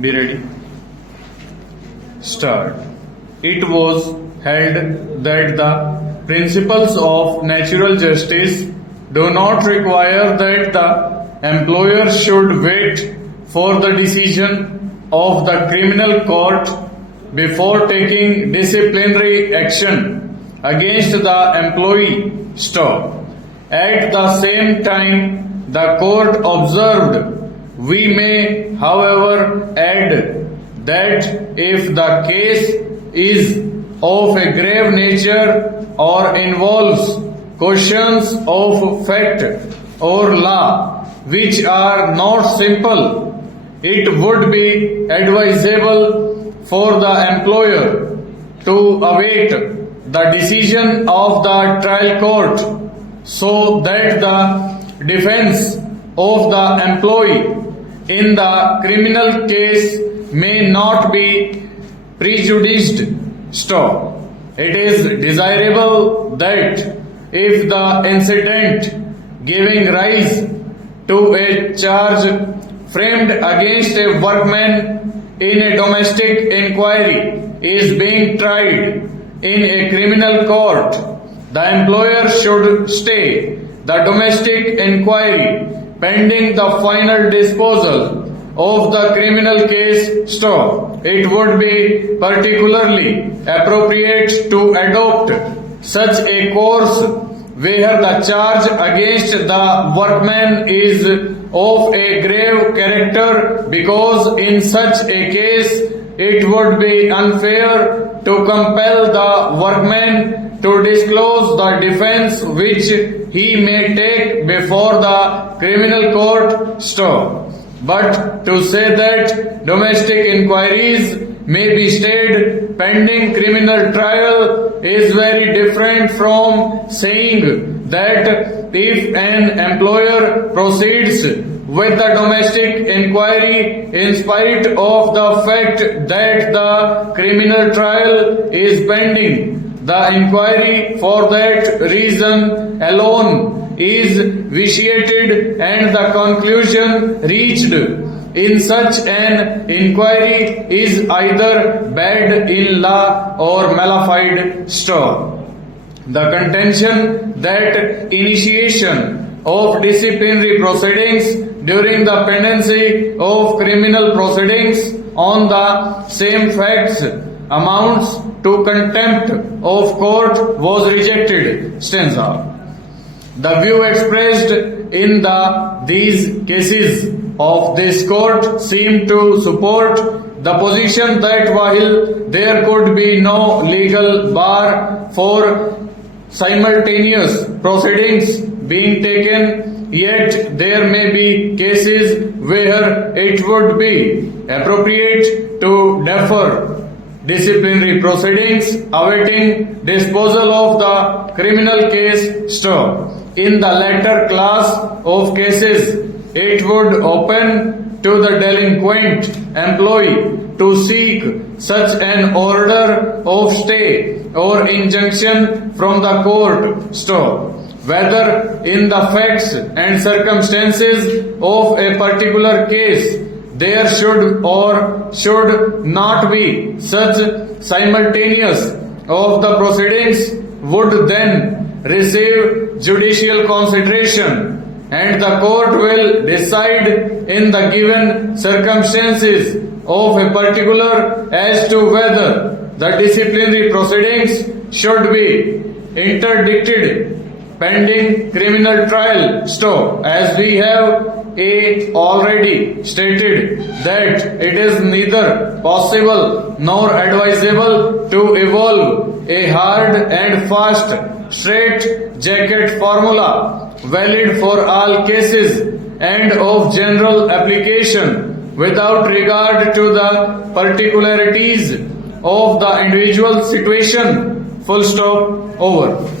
Be ready. Start. It was held that the principles of natural justice do not require that the employer should wait for the decision of the criminal court before taking disciplinary action against the employee. Stop. At the same time, the court observed, we may, however, add that if the case is of a grave nature or involves questions of fact or law which are not simple, it would be advisable for the employer to await the decision of the trial court so that the defense of the employee in the criminal case may not be prejudiced. Stop. It is desirable that if the incident giving rise to a charge framed against a workman in a domestic inquiry is being tried in a criminal court, the employer should stay the domestic inquiry pending the final disposal of the criminal case. Stop. It would be particularly appropriate to adopt such a course where the charge against the workman is of a grave character, because in such a case it would be unfair to compel the workman to disclose the defense which he may take before the criminal court. Stop. But to say that domestic inquiries may be stayed pending criminal trial is very different from saying that if an employer proceeds with the domestic inquiry in spite of the fact that the criminal trial is pending, the inquiry for that reason alone is vitiated and the conclusion reached in such an inquiry is either bad in law or malified. Stop. The contention that initiation of disciplinary proceedings during the pendency of criminal proceedings on the same facts amounts to contempt of court was rejected. Stanza. The view expressed in these cases of this court seem to support the position that while there could be no legal bar for simultaneous proceedings being taken, yet there may be cases where it would be appropriate to defer disciplinary proceedings awaiting disposal of the criminal case. Stop. In the latter class of cases, it would open to the delinquent employee to seek such an order of stay or injunction from the court. Stop. Whether in the facts and circumstances of a particular case there should or should not be such simultaneous of the proceedings would then receive judicial consideration, and the court will decide in the given circumstances of a particular as to whether the disciplinary proceedings should be interdicted pending criminal trial. Stop. As we have already stated that it is neither possible nor advisable to evolve a hard and fast straight jacket formula valid for all cases and of general application without regard to the particularities of the individual situation. Full stop. Over.